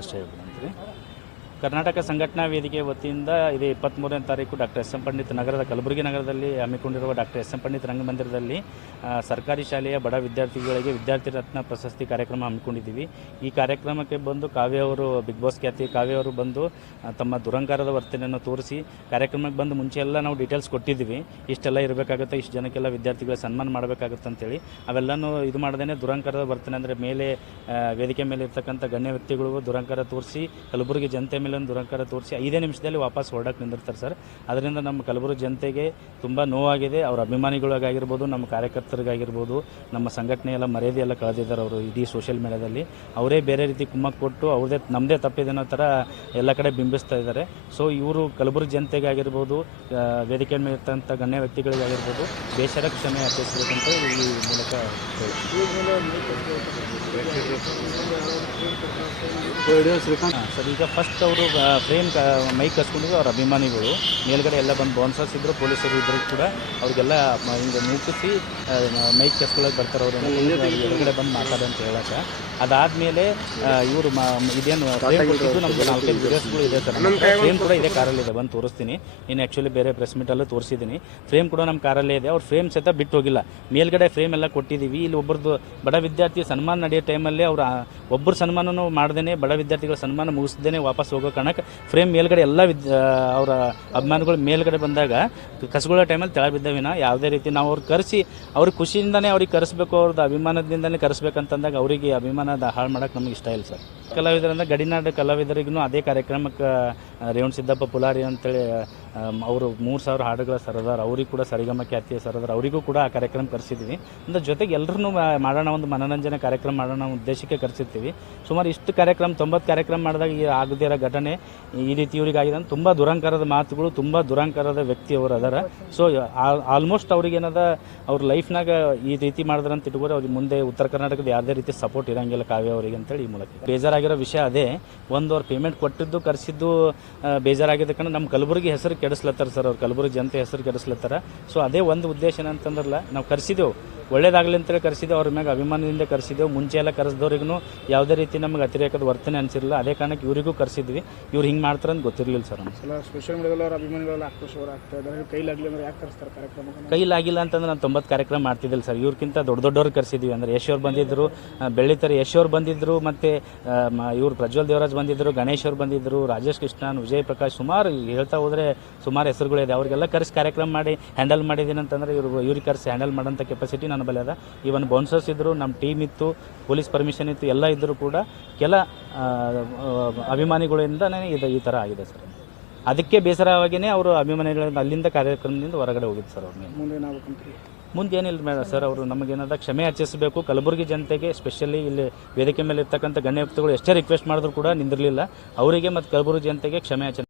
ಅಷ್ಟೇ ಹೇಳ್ಬೇಕಂತೀವಿ. ಕರ್ನಾಟಕ ಸಂಘಟನಾ ವೇದಿಕೆ ವತಿಯಿಂದ ಇದೇ 23ನೇ ತಾರೀಕು ಡಾಕ್ಟರ್ ಎಸ್ ಎಂ ಪಂಡಿತ್ ನಗರದ ಕಲಬುರಗಿ ನಗರದಲ್ಲಿ ಹಮ್ಮಿಕೊಂಡಿರುವ ಡಾಕ್ಟರ್ ಎಸ್ ಎಂ ಪಂಡಿತ್ ರಂಗಮಂದಿರದಲ್ಲಿ ಸರ್ಕಾರಿ ಶಾಲೆಯ ಬಡ ವಿದ್ಯಾರ್ಥಿಗಳಿಗೆ ವಿದ್ಯಾರ್ಥಿ ರತ್ನ ಪ್ರಶಸ್ತಿ ಕಾರ್ಯಕ್ರಮ ಹಮ್ಮಿಕೊಂಡಿದ್ದೀವಿ. ಈ ಕಾರ್ಯಕ್ರಮಕ್ಕೆ ಬಂದು ಕಾವ್ಯ ಅವರು, ಬಿಗ್ ಬಾಸ್ ಖ್ಯಾತಿ ಕಾವ್ಯ ಅವರು ಬಂದು ತಮ್ಮ ದುರಂಕಾರದ ವರ್ತನೆಯನ್ನು ತೋರಿಸಿ ಕಾರ್ಯಕ್ರಮಕ್ಕೆ ಬಂದು ಮುಂಚೆ ಎಲ್ಲ ನಾವು ಡೀಟೇಲ್ಸ್ ಕೊಟ್ಟಿದ್ದೀವಿ. ಇಷ್ಟೆಲ್ಲ ಇರಬೇಕಾಗುತ್ತೆ, ಇಷ್ಟು ಜನಕ್ಕೆಲ್ಲ ವಿದ್ಯಾರ್ಥಿಗಳ ಸನ್ಮಾನ ಮಾಡಬೇಕಾಗುತ್ತೆ ಅಂತೇಳಿ. ಅವೆಲ್ಲನೂ ಇದು ಮಾಡದೇ ದುರಂಕಾರದ ವರ್ತನೆ ಅಂದರೆ ಮೇಲೆ ವೇದಿಕೆ ಮೇಲೆ ಇರ್ತಕ್ಕಂಥ ಗಣ್ಯ ವ್ಯಕ್ತಿಗಳು ದುರಂಕಾರ ತೋರಿಸಿ ಕಲಬುರಗಿ ಜನತೆ ಮೇಲೆ ಒಂದು ದುರಂಕಾರ ತೋರಿಸಿ 5 ನಿಮಿಷದಲ್ಲಿ ವಾಪಸ್ ಹೊರಡಕ್ಕೆ ನಿಂದಿರ್ತಾರೆ ಸರ್. ಅದರಿಂದ ನಮ್ಮ ಕಲಬುರಗಿ ಜನತೆಗೆ ತುಂಬ ನೋವಾಗಿದೆ. ಅವರ ಅಭಿಮಾನಿಗಳಿಗಾಗಿರ್ಬೋದು, ನಮ್ಮ ಕಾರ್ಯಕರ್ತರಿಗಾಗಿರ್ಬೋದು, ನಮ್ಮ ಸಂಘಟನೆ ಎಲ್ಲ ಮರ್ಯಾದೆ ಎಲ್ಲ ಕಳೆದಿದ್ದಾರೆ ಅವರು ಇಡೀ ಸೋಷಿಯಲ್ ಮೀಡಿಯಾದಲ್ಲಿ. ಅವರೇ ಬೇರೆ ರೀತಿ ಕುಮ್ಮಕ್ಕು ಕೊಟ್ಟು ಅವ್ರದೇ ನಮ್ಮದೇ ತಪ್ಪಿದೆ ಅನ್ನೋ ಥರ ಎಲ್ಲ ಕಡೆ ಬಿಂಬಿಸ್ತಾ ಇದ್ದಾರೆ. ಸೊ ಇವರು ಕಲಬುರಗಿ ಜನತೆಗಾಗಿರ್ಬೋದು, ವೇದಿಕೆ ಮೇಲೆ ಇರ್ತಂಥ ಗಣ್ಯ ವ್ಯಕ್ತಿಗಳಿಗಾಗಿರ್ಬೋದು ಬೇಸರ ಕ್ಷಮೆ ಯಾಚಿಸಬೇಕಂತ ಈ ಮೂಲಕ ಸರ್. ಈಗ ಫಸ್ಟ್ ಅವರು ಫ್ರೇಮ್ ಮೈಕ್ ಕಸ್ಕೊಂಡಿದ್ರು ಅವ್ರ ಅಭಿಮಾನಿಗಳು, ಮೇಲ್ಗಡೆ ಎಲ್ಲ ಬಂದು ಬೌನ್ಸರ್ಸ್ ಇದ್ದರು, ಪೊಲೀಸರು ಇದ್ದರೂ ಕೂಡ ಅವ್ರಿಗೆಲ್ಲ ಹಿಂಗೆ ನೂಕಿಸಿ ಮೈಕ್ ಕಸ್ಕೊಳ್ಳೋಕೆ ಬರ್ತಾರೆ. ಅವರು ಹೊರಗಡೆ ಬಂದು ಮಾತಾಡೋ ಅಂತ ಹೇಳಕ್ಕೆ. ಅದಾದಮೇಲೆ ಇವರು ಇದೇನು ಫ್ರೇಮ್ ಕೊಟ್ಟಿದ್ದು ನಮ್ಮದು 4-5 ವಿಡಿಯೋಸ್ಗಳು ಇದೆ ಸರ್. ಫ್ರೇಮ್ ಕೂಡ ಇದೇ ಕಾರಲ್ಲಿದೆ, ಬಂದು ತೋರಿಸ್ತೀನಿ. ನೀನು ಆ್ಯಕ್ಚುಲಿ ಬೇರೆ ಪ್ರೆಸ್ ಮೀಟಲ್ಲೂ ತೋರಿಸಿದ್ದೀನಿ. ಫ್ರೇಮ್ ಕೂಡ ನಮ್ಮ ಕಾರಲ್ಲೇ ಇದೆ. ಅವ್ರು ಫ್ರೇಮ್ ಸಹಿತ ಬಿಟ್ಟು ಹೋಗಿಲ್ಲ. ಮೇಲ್ಗಡೆ ಫ್ರೇಮ್ ಎಲ್ಲ ಕೊಟ್ಟಿದ್ದೀವಿ. ಇಲ್ಲಿ ಒಬ್ಬರದ್ದು ಬಡ ವಿದ್ಯಾರ್ಥಿ ಸನ್ಮಾನ ನಡೆಯೋ ಟೈಮಲ್ಲಿ ಅವ್ರು ಒಬ್ಬರು ಸನ್ಮಾನನೂ ಮಾಡ್ದೇ ಬಡ ವಿದ್ಯಾರ್ಥಿಗಳ ಸನ್ಮಾನ ಮುಗಿಸ್ದೇ ವಾಪಸ್ ಹೋಗೋ ಕಾರಣಕ್ಕೆ ಫ್ರೇಮ್ ಮೇಲ್ಗಡೆ ಎಲ್ಲ ಅವರ ಅಭಿಮಾನಿಗಳು ಮೇಲ್ಗಡೆ ಬಂದಾಗ ಕಸ್ಕೊಳ್ಳೋ ಟೈಮಲ್ಲಿ ತೆಳ ಬಿದ್ದವಿನ ಯಾವುದೇ ರೀತಿ ನಾವು ಅವ್ರು ಕರೆಸಿ ಅವ್ರಿಗೆ ಖುಷಿಯಿಂದನೇ ಅವ್ರಿಗೆ ಕರೆಸ್ಬೇಕು, ಅವ್ರದ್ದು ಅಭಿಮಾನದಿಂದಲೇ ಕರೆಸ್ಬೇಕಂತಂದಾಗ ಅವರಿಗೆ ಅಭಿಮಾನದ ಹಾಳು ಮಾಡೋಕ್ಕೆ ನಮಗೆ ಇಷ್ಟ ಇಲ್ಲ ಸರ್. ಕಲಾವಿದರಂದ್ರೆ ಗಡಿನಾಡು ಕಲಾವಿದರಿಗೂ ಅದೇ ಕಾರ್ಯಕ್ರಮಕ್ಕೆ ರೇವಣ ಸಿದ್ದಪ್ಪ ಪುಲಾರಿ ಅಂತೇಳಿ ಅವರು 3000 ಹಾಡುಗಳ ಸರದಾರ, ಅವ್ರಿಗೆ ಕೂಡ ಸರಿಗಮ ಖ್ಯಾತಿಯ ಸರದಾರ, ಅವರಿಗೂ ಕೂಡ ಆ ಕಾರ್ಯಕ್ರಮ ಕರೆಸಿದ್ದೀವಿ. ಅಂದರೆ ಜೊತೆಗೆ ಎಲ್ಲರೂ ಮಾಡೋಣ, ಒಂದು ಮನೋರಂಜನೆ ಕಾರ್ಯಕ್ರಮ ಮಾಡೋಣ ಉದ್ದೇಶಕ್ಕೆ ಕರೆಸಿರ್ತೀವಿ. ಸುಮಾರು ಇಷ್ಟು ಕಾರ್ಯಕ್ರಮ 90 ಕಾರ್ಯಕ್ರಮ ಮಾಡಿದಾಗ ಈ ಆಗದೇ ಇರೋ ಘಟನೆ ಈ ರೀತಿ ಇವರಿಗಾಗಿದೆ ಅಂತ ತುಂಬ ದುರಂಕಾರದ ಮಾತುಗಳು, ತುಂಬ ದುರಂಕಾರದ ವ್ಯಕ್ತಿ ಅವರು ಅದಾರ. ಸೊ ಆಲ್ಮೋಸ್ಟ್ ಅವ್ರಿಗೇನದ ಅವ್ರ ಲೈಫ್ನಾಗ ಈ ರೀತಿ ಮಾಡಿದ್ರೆ ಅಂತ ಇಟ್ಕೋರೆ ಅವ್ರಿಗೆ ಮುಂದೆ ಉತ್ತರ ಕರ್ನಾಟಕದ ಯಾವುದೇ ರೀತಿ ಸಪೋರ್ಟ್ ಇರೋಂಗಿಲ್ಲ ಕಾವ್ಯ ಅವರಿಗೆ ಅಂತೇಳಿ ಈ ಮೂಲಕ ಬೇಜಾರಾಗಿರೋ ವಿಷಯ ಅದೇ. ಒಂದು ಅವ್ರು ಪೇಮೆಂಟ್ ಕೊಟ್ಟಿದ್ದು ಕರೆಸಿದ್ದು ಬೇಜಾರಾಗಿದ್ದಕ್ಕಂದ್ರೆ ನಮ್ಮ ಕಲಬುರಗಿ ಹೆಸರು ಕೆಡಿಸ್ಲತ್ತಾರೆ ಸರ್. ಅವ್ರು ಕಲಬುರಗಿ ಜನತೆ ಹೆಸರು ಕೆಡಿಸ್ಲತ್ತಾರೆ. ಸೊ ಅದೇ ಒಂದು ಉದ್ದೇಶ ಏನಂತಂದ್ರಲ್ಲ, ನಾವು ಕರೆಸಿದೆವು ಒಳ್ಳೇದಾಗಲಿ ಅಂತೇಳಿ ಕರೆಸಿದ್ದೆವು, ಅವ್ರ ಮ್ಯಾಗ ಅಭಿಮಾನದಿಂದ ಕರೆಸಿದ್ದೆವು. ಮುಂಚೆ ಎಲ್ಲ ಕರೆಸಿದವ್ರಿಗೂ ಯಾವುದೇ ರೀತಿ ನಮಗೆ ಅತಿರೇಕದ ವರ್ತನೆ ಅನಿಸಿರಲಿಲ್ಲ. ಅದೇ ಕಾರಣಕ್ಕೆ ಇವರಿಗೂ ಕರೆಸಿದ್ವಿ. ಇವ್ರು ಹಿಂಗೆ ಮಾಡ್ತಾರೆ ಅಂತ ಗೊತ್ತಿರಲಿಲ್ಲ ಸರ್. ಸೋಷಿಯಲ್ ಮೀಡಿಯಾದಲ್ಲಿ ಅವ್ರ ಅಭಿಮಾನಿಗಳೆಲ್ಲ ಆಗ್ತಾರೆ, ಕೈಲಾಗಲಿ ಅಂದ್ರೆ ಯಾಕೆ ಕರೆಸ್ತಾರೆ ಕಾರ್ಯಕ್ರಮ? ಕೈಲಾಗಿಲ್ಲ ಅಂತಂದ್ರೆ ನಾನು 90 ಕಾರ್ಯಕ್ರಮ ಮಾಡ್ತಿದ್ದಿಲ್ಲ ಸರ್. ಇವ್ರಿಗಿಂತ ದೊಡ್ಡವ್ರು ಕರೆಸಿದ್ವಿ. ಅಂದರೆ ಯಶ್ ಅವ್ರು ಬಂದಿದ್ದರು, ಬೆಳ್ಳಿತಾರೆ ಯಶ್ ಅವ್ರು ಬಂದಿದ್ದರು, ಮತ್ತು ಇವ್ರು ಪ್ರಜ್ವಲ್ ದೇವರಾಜ್ ಬಂದಿದ್ದರು, ಗಣೇಶ್ ಅವ್ರು ಬಂದಿದ್ದರು, ರಾಜೇಶ್ ಕೃಷ್ಣನ್, ವಿಜಯ್ ಪ್ರಕಾಶ್, ಸುಮಾರು ಹೇಳ್ತಾ ಹೋದರೆ ಸುಮಾರು ಹೆಸರುಗಳಿದೆ. ಅವ್ರಿಗೆಲ್ಲ ಕರೆಸಿ ಕಾರ್ಯಕ್ರಮ ಮಾಡಿ ಹ್ಯಾಂಡಲ್ ಮಾಡಿದ್ದೀನಿ ಅಂತಂದರೆ ಇವ್ರಿಗೆ ಕರೆಸಿ ಹ್ಯಾಂಡಲ್ ಮಾಡೋಂಥ ಕೆಪಾಸಿಟಿ ನನ್ನ ಬಳಿ ಅದ. ಈವನ್ ಬೌನ್ಸರ್ಸ್ ಇದ್ದರು, ನಮ್ಮ ಟೀಮ್ ಇತ್ತು, ಪೊಲೀಸ್ ಪರ್ಮಿಷನ್ ಇತ್ತು, ಎಲ್ಲ ಇದ್ದರೂ ಕೂಡ ಕೆಲ ಅಭಿಮಾನಿಗಳಿಂದನೇ ಈ ಥರ ಆಗಿದೆ ಸರ್. ಅದಕ್ಕೆ ಬೇಸರವಾಗಿಯೇ ಅವರು ಅಭಿಮಾನಿಗಳಿಂದ ಅಲ್ಲಿಂದ ಕಾರ್ಯಕ್ರಮದಿಂದ ಹೊರಗಡೆ ಹೋಗಿದ್ದು ಸರ್. ಅವ್ರ ಮುಂದೆ ಏನಿಲ್ಲ ಮೇಡಮ್ ಸರ್, ಅವರು ನಮಗೇನಾದ ಕ್ಷಮೆ ಯಾಚಿಸಬೇಕು. ಕಲಬುರಗಿ ಜನತೆಗೆ ಸ್ಪೆಷಲಿ ಇಲ್ಲಿ ವೇದಿಕೆ ಮೇಲೆ ಇರ್ತಕ್ಕಂಥ ಗಣ್ಯ ವ್ಯಕ್ತಿಗಳು ಎಷ್ಟೇ ರಿಕ್ವೆಸ್ಟ್ ಮಾಡಿದ್ರು ಕೂಡ ನಿಂದಿರಲಿಲ್ಲ. ಅವರಿಗೆ ಮತ್ತು ಕಲಬುರಗಿ ಜನತೆಗೆ ಕ್ಷಮೆ ಯಾಚನೆ